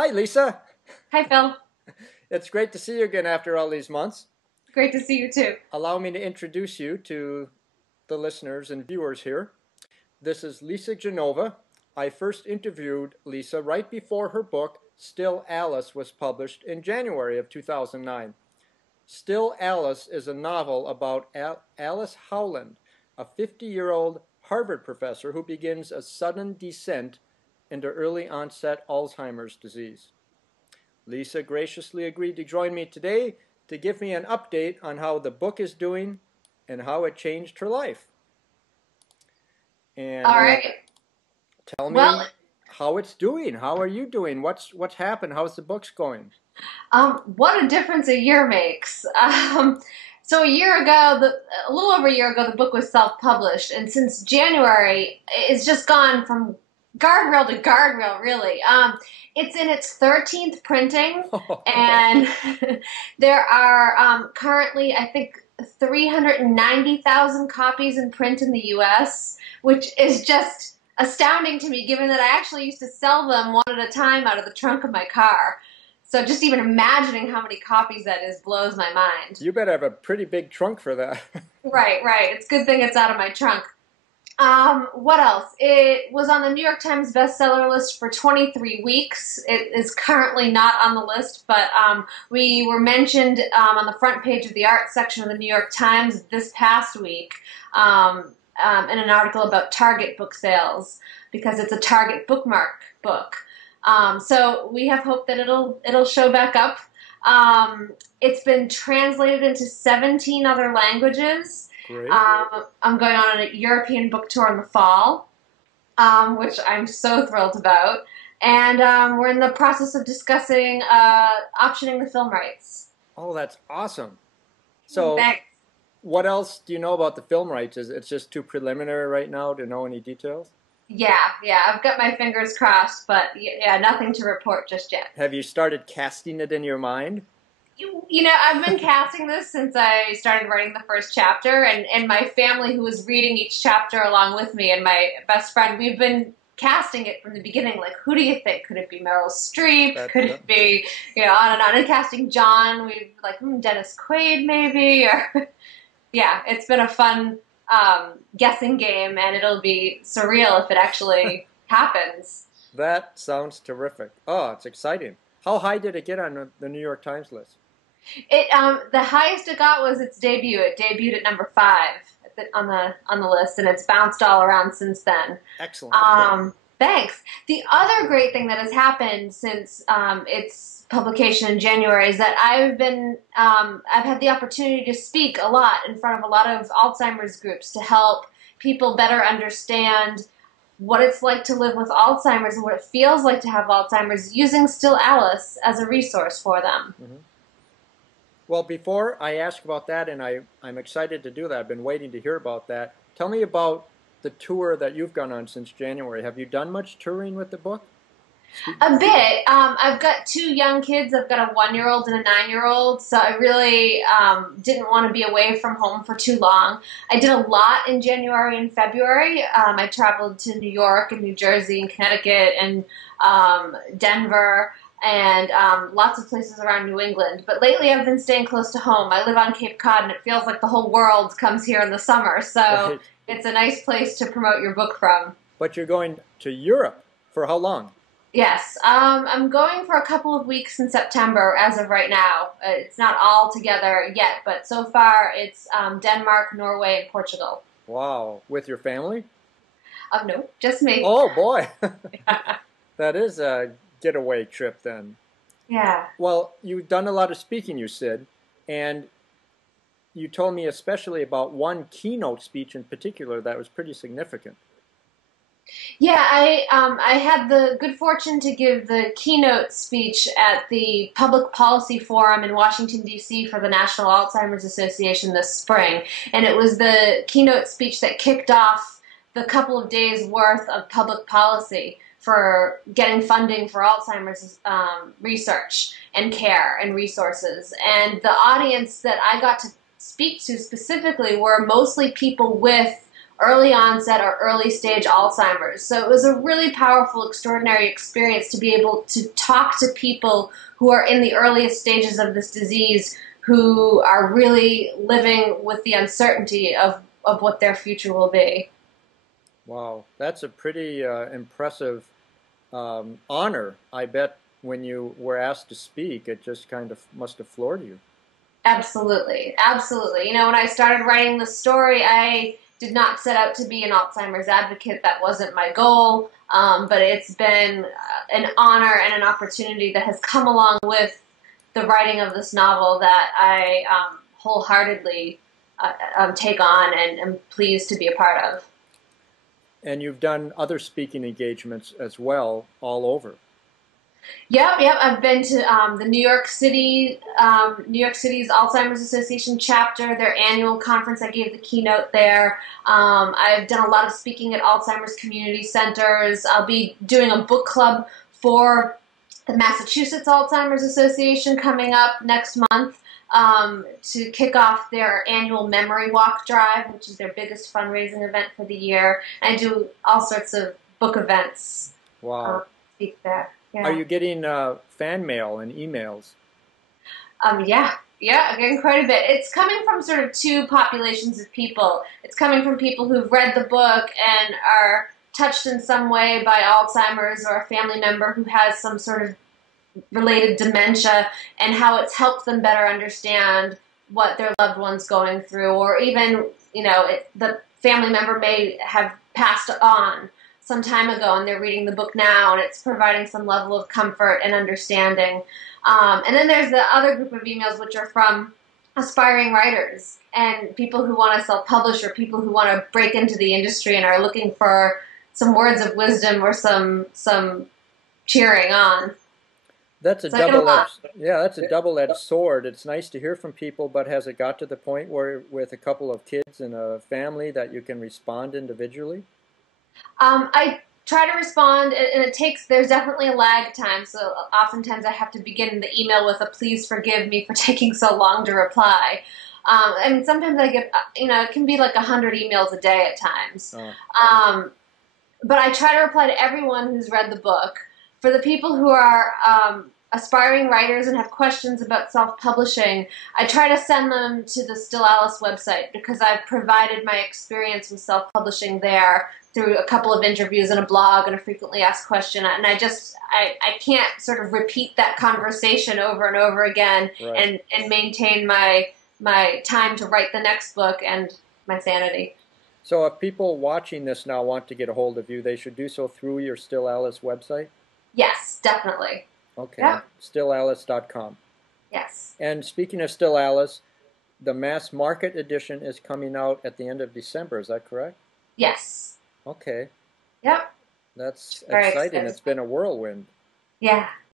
Hi, Lisa. Hi, Phil. It's great to see you again after all these months. Great to see you too. Allow me to introduce you to the listeners and viewers here. This is Lisa Genova. I first interviewed Lisa right before her book, Still Alice, was published in January of 2009. Still Alice is a novel about Alice Howland, a 50-year-old Harvard professor who begins a sudden descent into early onset Alzheimer's disease. Lisa graciously agreed to join me today to give me an update on how the book is doing and how it changed her life. And All right. tell me Well, how it's doing. How are you doing? What's happened? How's the books going? what a difference a year makes. So a year ago, a little over a year ago, the book was self-published, and since January, it's just gone from guardrail to guardrail, really. It's in its 13th printing, and there are currently, I think, 390,000 copies in print in the U.S., which is just astounding to me, given that I actually used to sell them one at a time out of the trunk of my car. So just even imagining how many copies that is blows my mind. You better have a pretty big trunk for that. Right, right. It's a good thing it's out of my trunk. What else? It was on the New York Times bestseller list for 23 weeks. It is currently not on the list, but we were mentioned on the front page of the art section of the New York Times this past week in an article about Target book sales, because it's a Target bookmark book. So we have hope that it'll show back up. It's been translated into 17 other languages. Great. I'm going on a European book tour in the fall, which I'm so thrilled about. And we're in the process of discussing optioning the film rights. Oh, that's awesome. So, Thanks. what else do you know about the film rights? It's just too preliminary right now to know any details? Yeah, I've got my fingers crossed, but yeah, nothing to report just yet. Have you started casting it in your mind? You know, I've been casting this since I started writing the first chapter, and my family, who was reading each chapter along with me, and my best friend, we've been casting it from the beginning. Like, who do you think? Could it be Meryl Streep? Could it be, on and on. And casting John, we've like, Dennis Quaid maybe, or yeah, it's been a fun guessing game, and it'll be surreal if it actually happens. That sounds terrific. Oh, it's exciting. How high did it get on the New York Times list? The highest it got was its debut. It debuted at number 5 on the list, and it's bounced all around since then. Excellent. Thanks. The other great thing that has happened since its publication in January is that I've had the opportunity to speak a lot in front of a lot of Alzheimer's groups to help people better understand what it's like to live with Alzheimer's and what it feels like to have Alzheimer's, using Still Alice as a resource for them. Mm-hmm. Well, before I ask about that, and I'm excited to do that, I've been waiting to hear about that. Tell me about the tour that you've gone on since January. Have you done much touring with the book? A bit. I've got 2 young kids. I've got a 1-year-old and a 9-year-old, so I really didn't want to be away from home for too long. I did a lot in January and February. I traveled to New York and New Jersey and Connecticut and Denver and lots of places around New England. But lately I've been staying close to home. I live on Cape Cod, and it feels like the whole world comes here in the summer, so Right. It's a nice place to promote your book from. But you're going to Europe for how long? Yes, I'm going for a couple of weeks in September as of right now. It's not all together yet, but so far it's Denmark, Norway, and Portugal. Wow. With your family? No, just me. Oh, boy. That is a getaway trip then. Yeah. Well, you've done a lot of speaking, you said, and you told me especially about one keynote speech in particular that was pretty significant. Yeah, I had the good fortune to give the keynote speech at the Public Policy Forum in Washington, D.C. for the National Alzheimer's Association this spring. And it was the keynote speech that kicked off the couple of days' worth of public policy for getting funding for Alzheimer's research and care and resources. And the audience that I got to speak to specifically were mostly people with early onset or early stage Alzheimer's. So it was a really powerful, extraordinary experience to be able to talk to people who are in the earliest stages of this disease, who are really living with the uncertainty of what their future will be. Wow, that's a pretty impressive honor. I bet when you were asked to speak, it just kind of must have floored you. Absolutely, absolutely. You know, when I started writing the story, I did not set out to be an Alzheimer's advocate. That wasn't my goal. But it's been an honor and an opportunity that has come along with the writing of this novel that I wholeheartedly take on and am pleased to be a part of. And you've done other speaking engagements as well all over. Yep. I've been to the New York City's Alzheimer's Association chapter, their annual conference. I gave the keynote there. I've done a lot of speaking at Alzheimer's community centers. I'll be doing a book club for the Massachusetts Alzheimer's Association coming up next month to kick off their annual Memory Walk Drive, which is their biggest fundraising event for the year. And I do all sorts of book events. Wow. Speak there. Yeah. Are you getting fan mail and emails? Yeah, I'm getting quite a bit. It's coming from sort of two populations of people. It's coming from people who've read the book and are touched in some way by Alzheimer's, or a family member who has some sort of related dementia, and how it's helped them better understand what their loved one's going through, or even, the family member may have passed on some time ago and they're reading the book now, and it's providing some level of comfort and understanding. And then there's the other group of emails, which are from aspiring writers and people who want to self-publish, or people who want to break into the industry and are looking for some words of wisdom or some cheering on. That's a double-edged sword. It's nice to hear from people, but has it got to the point where, with a couple of kids and a family, that you can respond individually? I try to respond, and there's definitely a lag time, so oftentimes I have to begin the email with a "please forgive me for taking so long to reply." And sometimes I get, it can be like 100 emails a day at times. Oh. But I try to reply to everyone who's read the book. For the people who are aspiring writers and have questions about self-publishing, I try to send them to the Still Alice website, because I've provided my experience with self-publishing there through a couple of interviews and a blog and a frequently asked question. And I can't sort of repeat that conversation over and over again, right, and maintain my time to write the next book and my sanity. So if people watching this now want to get a hold of you, they should do so through your Still Alice website? Yes, definitely. Okay, yep. stillalice.com. Yes. And speaking of Still Alice, the mass market edition is coming out at the end of December, is that correct? Yes. Okay. Yep. That's Very exciting. exciting. It's been a whirlwind. Yeah.